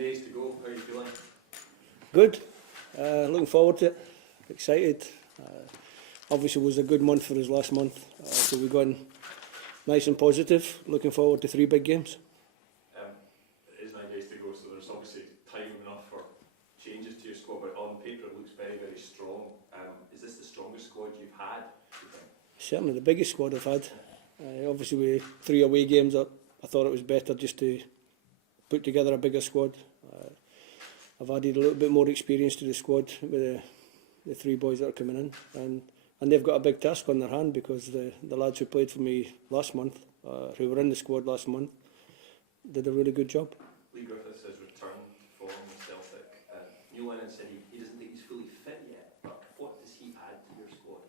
days to go. How are you feeling? Good. Looking forward to it. Excited. Obviously it was a good month for us last month. So we're going nice and positive. Looking forward to 3 big games. It is 9 days to go, so there's obviously time enough for changes to your squad, but on paper it looks very, very strong. Is this the strongest squad you've had, do you think? Certainly the biggest squad I've had. Obviously with 3 away games, I thought it was better just to put together a bigger squad. I've added a little bit more experience to the squad with the 3 boys that are coming in, and they've got a big task on their hand because the lads who played for me last month, who were in the squad last month, did a really good job. Lee Griffiths has returned to form with Celtic. Neil Lennon said he doesn't think he's fully fit yet, but what does he add to your squad?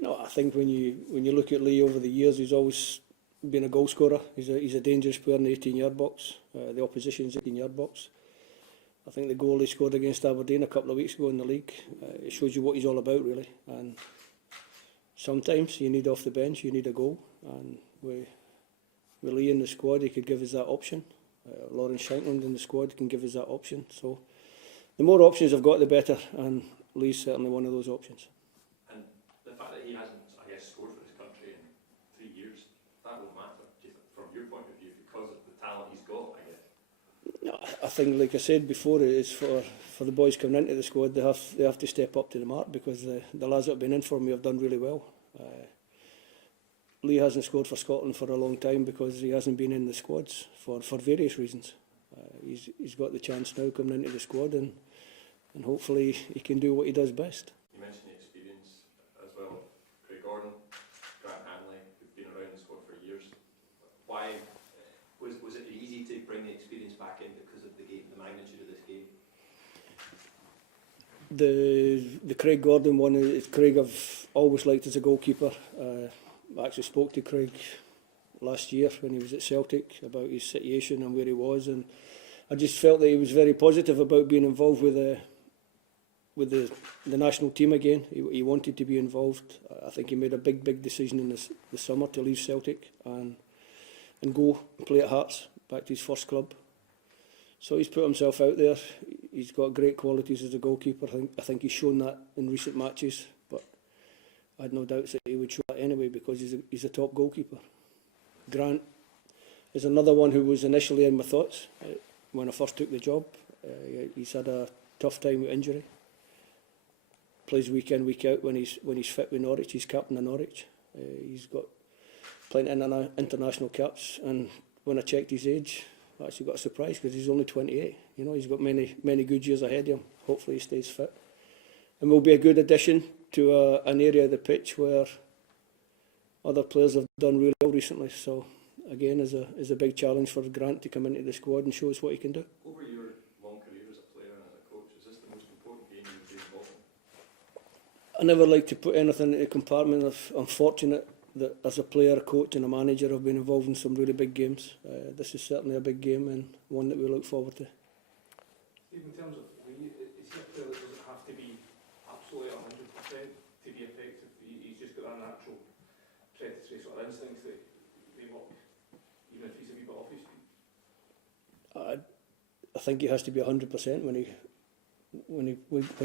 No, I think when you look at Lee over the years, he's always been a goal scorer. He's a dangerous player in the 18-yard box, the opposition's 18-yard box. I think the goal he scored against Aberdeen a couple of weeks ago in the league, it shows you what he's all about really. And sometimes you need off the bench, you need a goal, and with Lee in the squad, he could give us that option. Lawrence Shankland in the squad can give us that option. So the more options I've got, the better, and Lee's certainly one of those options. And the fact that he hasn't, I guess, scored for his country in 3 years, that won't matter from your point of view because of the talent he's got, I guess. No, I think, like I said before, it is for the boys coming into the squad. They have to step up to the mark because the lads that have been in for me have done really well. Lee hasn't scored for Scotland for a long time because he hasn't been in the squads for various reasons. He's got the chance now coming into the squad, and hopefully he can do what he does best. You mentioned the experience as well. Craig Gordon, Grant Hanley, who've been around the squad for years. Why was it easy to bring the experience back in because of the magnitude of this game? The Craig Gordon one is Craig I've always liked as a goalkeeper. I actually spoke to Craig last year when he was at Celtic about his situation and where he was, and I just felt that he was very positive about being involved with the national team again. He wanted to be involved. I think he made a big decision in the summer to leave Celtic and go and play at Hearts, back to his first club. So he's put himself out there. He's got great qualities as a goalkeeper. I think he's shown that in recent matches, but I had no doubts that he would show that anyway because he's a top goalkeeper. Grant is another one who was initially in my thoughts when I first took the job. He's had a tough time with injury. Plays week in, week out when he's fit with Norwich. He's captain of Norwich. He's got plenty of international caps, and when I checked his age, I actually got a surprise because he's only 28. You know, he's got many good years ahead of him. Hopefully he stays fit, and will be a good addition to an area of the pitch where other players have done really well recently. So again, is a big challenge for Grant to come into the squad and show us what he can do. Over your long career as a player and as a coach, is this the most important game you've been involved in? I never like to put anything in the compartment of I'm fortunate that as a player, a coach and a manager I've been involved in some really big games. This is certainly a big game and one that we look forward to. Steve, in terms of Lee, is he a player that doesn't have to be absolutely 100% to be effective? He's just got that natural predatory sort of instincts that they work, even if he's a wee bit off his feet? I think he has to be 100% when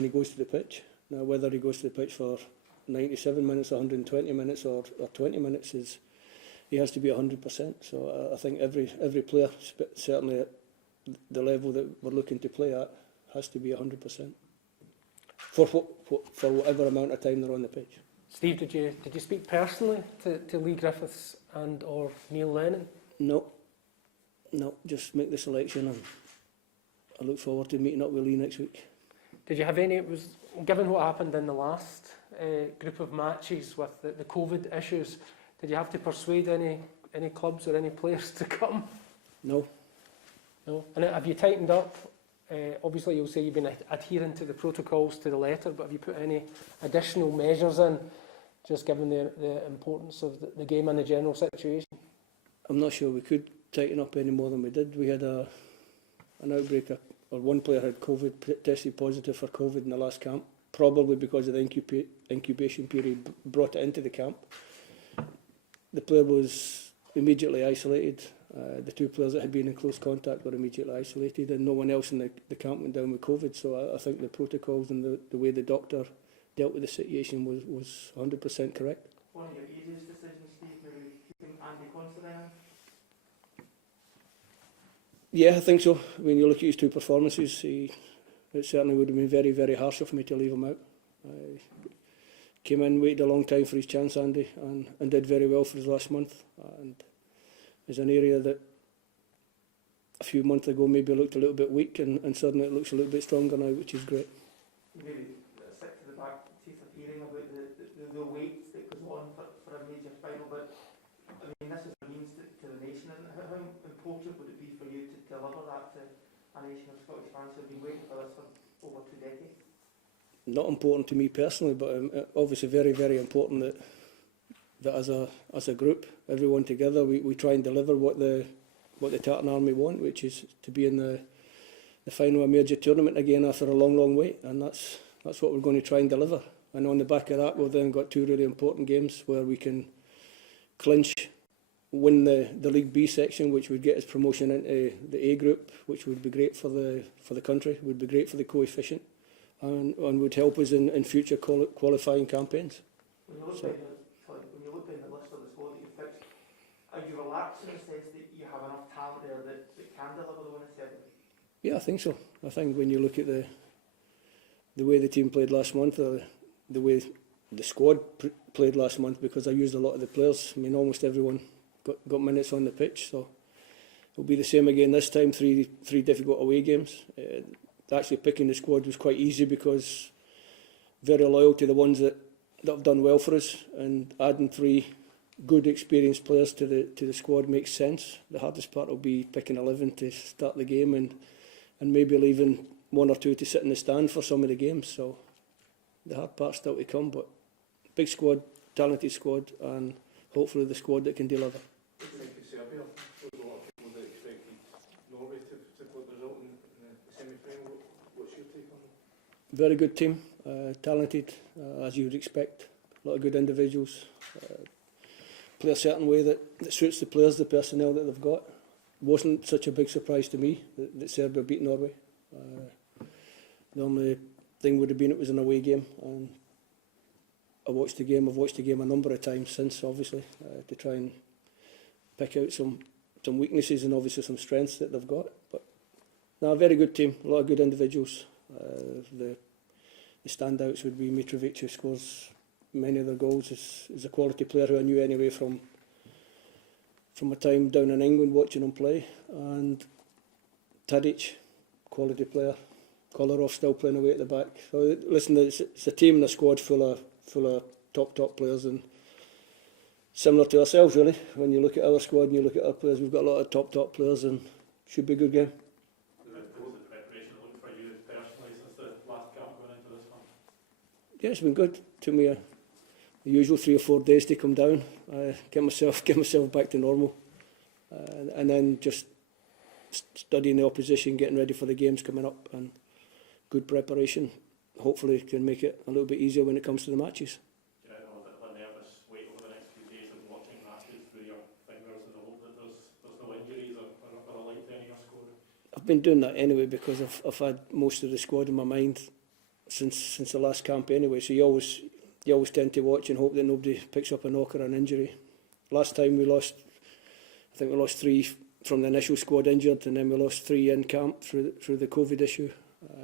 he goes to the pitch. Now, whether he goes to the pitch for 97 minutes, 120 minutes or 20 minutes, he has to be 100%. So I think every player, certainly at the level that we're looking to play at, has to be 100% for whatever amount of time they're on the pitch. Steve, did you speak personally to Lee Griffiths and or Neil Lennon? No, just make the selection, and I look forward to meeting up with Lee next week. Did you have any, given what happened in the last group of matches with the COVID issues, did you have to persuade any clubs or any players to come? No. No? And have you tightened up? Obviously you'll say you've been adhering to the protocols to the letter, but have you put any additional measures in, just given the importance of the game and the general situation? I'm not sure we could tighten up any more than we did. We had an outbreak, or one player had COVID, tested positive for COVID in the last camp, probably because of the incubation period brought it into the camp. The player was immediately isolated, The two players that had been in close contact were immediately isolated, and no one else in the camp went down with COVID. So I think the protocols and the way the doctor dealt with the situation was 100% correct. One of your easiest decisions, Steve, maybe keeping Andy Considine in? Yeah, I think so. When you look at his two performances, it certainly would have been very, very harsh for me to leave him out. Came in, waited a long time for his chance, Andy, and did very well for his last month. And is an area that a few months ago maybe looked a little bit weak, and suddenly it looks a little bit stronger now, which is great. Maybe sick to the back teeth of hearing about the weight that goes on for a major final, but I mean, this is a means to the nation, isn't it? How important would it be for you to deliver that to a nation of Scottish fans who have been waiting for this for over 2 decades? Not important to me personally, but obviously very, very important that as a group, everyone together, we try and deliver what the Tartan Army want, which is to be in the final of a major tournament again after a long, long wait, and that's what we're going to try and deliver. And on the back of that, we've then got 2 really important games where we can clinch, win the League B section, which would get us promotion into the A group, which would be great for the country, would be great for the coefficient, and would help us in future qualifying campaigns. When you look down the list of the squad that you've fixed, are you relaxed in the sense that you have enough talent there that can deliver the win in Serbia? Yeah, I think so. I think when you look at the way the team played last month, or the way the squad played last month, because I used a lot of the players. I mean, almost everyone got minutes on the pitch, so it'll be the same again this time. Three difficult away games. Actually picking the squad was quite easy because very loyal to the ones that have done well for us, and adding 3 good experienced players to the squad makes sense. The hardest part will be picking 11 to start the game, and maybe leaving 1 or 2 to sit in the stand for some of the games. So the hard part's still to come, but big squad, talented squad, and hopefully the squad that can deliver. What do you think of Serbia? There was a lot of people that expected Norway to pull the result in the semi-final. What's your take on it? Very good team, talented, as you would expect. A lot of good individuals. Play a certain way that suits the players, the personnel that they've got. Wasn't such a big surprise to me that Serbia beat Norway. The only thing would have been it was an away game, and I've watched the game a number of times since, obviously, to try and pick out some weaknesses and obviously some strengths that they've got. But no, a very good team, a lot of good individuals. The standouts would be Mitrovic, who scores many of their goals. Is a quality player who I knew anyway from my time down in England watching him play. And Tadic, quality player. Kolarov still playing away at the back. So listen, it's a team and a squad full of top players, and similar to ourselves really. When you look at our squad and you look at our players, we've got a lot of top players, and should be a good game. Yeah, it's been good. Took me the usual 3 or 4 days to come down, get myself back to normal, and then just studying the opposition, getting ready for the games coming up, and good preparation. Hopefully can make it a little bit easier when it comes to the matches. Do you know a bit of a nervous wait over the next few days of watching matches through your fingers in the hope that there's no injuries or a light to any of your score? I've been doing that anyway because I've had most of the squad in my mind since the last camp anyway. So you always tend to watch and hope that nobody picks up a knock or an injury. Last time I think we lost 3 from the initial squad injured, and then we lost 3 in camp through the COVID issue.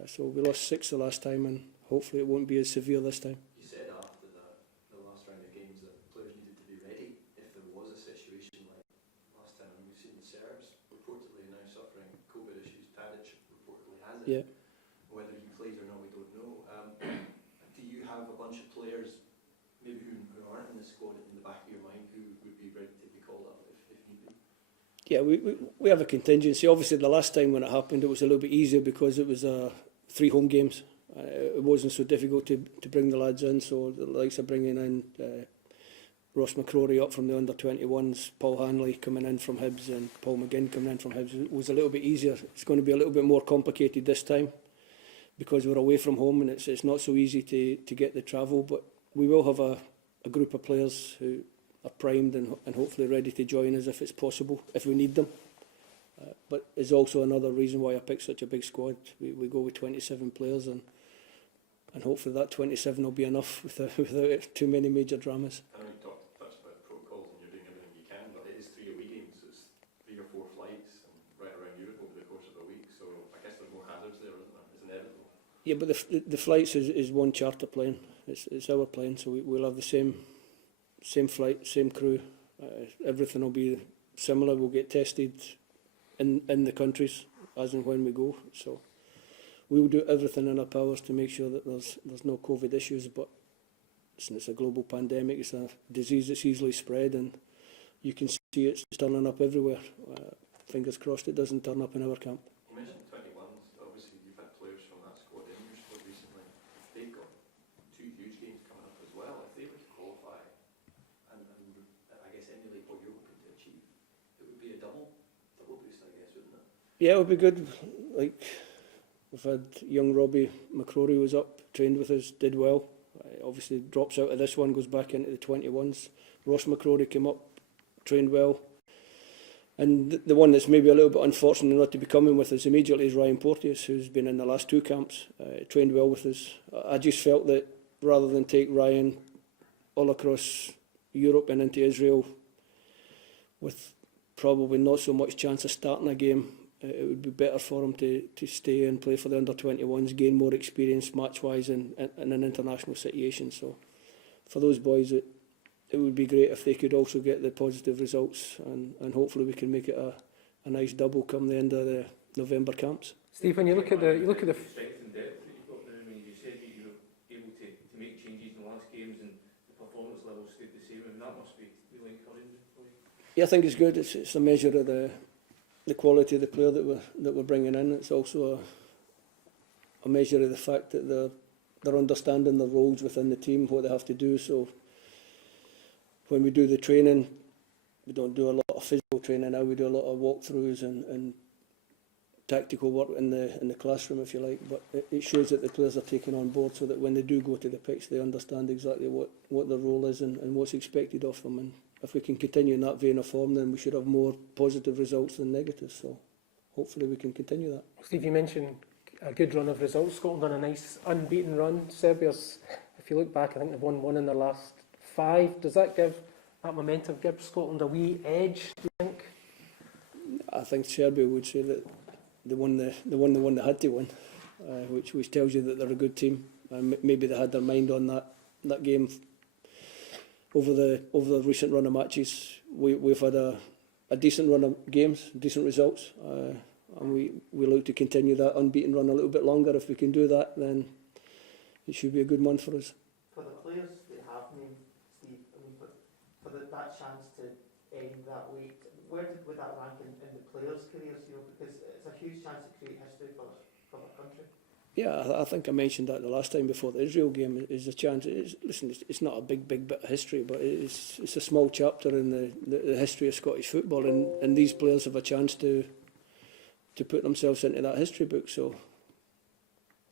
So we lost 6 the last time, and hopefully it won't be as severe this time. You said after the last round of games that players needed to be ready if there was a situation like last time. And we've seen the Serbs reportedly now suffering COVID issues. Tadic reportedly has it. Yeah. Whether he plays or not, we don't know. Do you have a bunch of players maybe who aren't in the squad in the back of your mind who would be ready to be called up if need be? Yeah, we have a contingency. Obviously, the last time when it happened, it was a little bit easier because it was 3 home games. It wasn't so difficult to bring the lads in. So the likes of bringing in Ross McCrory up from the under-21s, Paul Hanley coming in from Hibs, and Paul McGinn coming in from Hibs was a little bit easier. It's going to be a little bit more complicated this time because we're away from home, and it's not so easy to get the travel. But we will have a group of players who primed and hopefully ready to join us if it's possible, if we need them. But it's also another reason why I picked such a big squad. We go with 27 players, and hopefully that 27 will be enough without too many major dramas. I know you touched about protocols and you're doing everything you can, but it is 3 away games, so it's 3 or 4 flights and right around Europe over the course of a week, so I guess there's more hazards there, isn't there? It's inevitable. Yeah, but the flights is one charter plane. It's our plane, so we'll have the same flight, same crew. Everything will be similar. We'll get tested in the countries as and when we go. So we will do everything in our powers to make sure that there's no COVID issues. But it's a global pandemic. It's a disease that's easily spread, and you can see it's turning up everywhere. Fingers crossed it doesn't turn up in our camp. You mentioned 21s. Obviously, you've had players from that squad in your squad recently. They've got 2 huge games coming up as well. If they were to qualify and I guess emulate what you're hoping to achieve, it would be a double boost, I guess, wouldn't it? Yeah, it would be good. Like, we've had young Robbie McCulloch was up, trained with us, did well. Obviously drops out of this one, goes back into the 21s. Ross McCrory came up, trained well. And the one that's maybe a little bit unfortunate not to be coming with us immediately is Ryan Porteous, who's been in the last 2 camps, trained well with us. I just felt that rather than take Ryan all across Europe and into Israel with probably not so much chance of starting a game, it would be better for him to stay and play for the under-21s, gain more experience match-wise in an international situation. So for those boys, it would be great if they could also get the positive results, and hopefully we can make it a nice double come the end of the November camps. Steve, when you look at the strength and depth that you've got now. I mean, you said that you were able to make changes in the last games and the performance levels stayed the same. I mean, that must be really encouraging for you. Yeah, I think it's good. It's a measure of the quality of the player that we're bringing in. It's also a measure of the fact that they're understanding their roles within the team, what they have to do. So when we do the training, we don't do a lot of physical training now. We do a lot of walkthroughs and tactical work in the classroom, if you like. But it shows that the players are taken on board, so that when they do go to the pitch, they understand exactly what their role is and what's expected of them. And if we can continue in that vein of form, then we should have more positive results than negatives. So hopefully we can continue that. Steve, you mentioned a good run of results. Scotland on a nice unbeaten run. Serbia's, if you look back, I think they've won 1 in their last 5. Does that momentum give Scotland a wee edge, do you think? I think Serbia would say that they won the one they had to win, which tells you that they're a good team. Maybe they had their mind on that game over the recent run of matches. We've had a decent run of games, decent results, and we look to continue that unbeaten run a little bit longer. If we can do that, then it should be a good month for us. For the players that have named, Steve, I mean, for that chance to end that way, where would that rank in the players' careers? You know, because it's a huge chance to create history for the country. Yeah, I think I mentioned that the last time before the Israel game. Is a chance. It's not a big bit of history, but it's a small chapter in the history of Scottish football, and these players have a chance to put themselves into that history book. So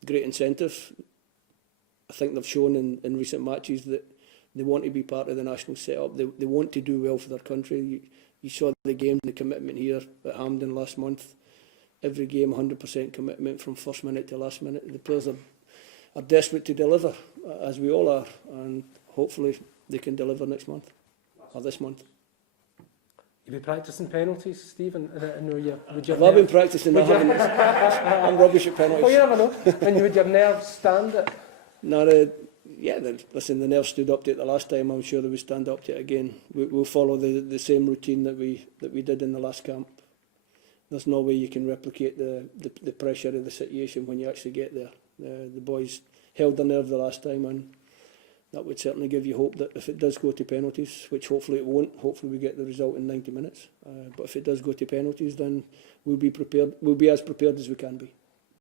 great incentive. I think they've shown in recent matches that they want to be part of the national setup. They want to do well for their country. You saw the game, the commitment here at Hampden last month. Every game, 100% commitment from first minute to last minute. The players are desperate to deliver, as we all are, and hopefully they can deliver next month, or this month. You'll be practising penalties, Steve, and I know you. I've been practising, I'm rubbish at penalties. Well, you never know. And would your nerves stand it? No, yeah, listen, the nerves stood up to it the last time. I'm sure they will stand up to it again. We'll follow the same routine that we did in the last camp. There's no way you can replicate the pressure of the situation when you actually get there. The boys held their nerve the last time, and that would certainly give you hope that if it does go to penalties, which hopefully it won't, hopefully we get the result in 90 minutes. But if it does go to penalties, then we'll be prepared. We'll be as prepared as we can be.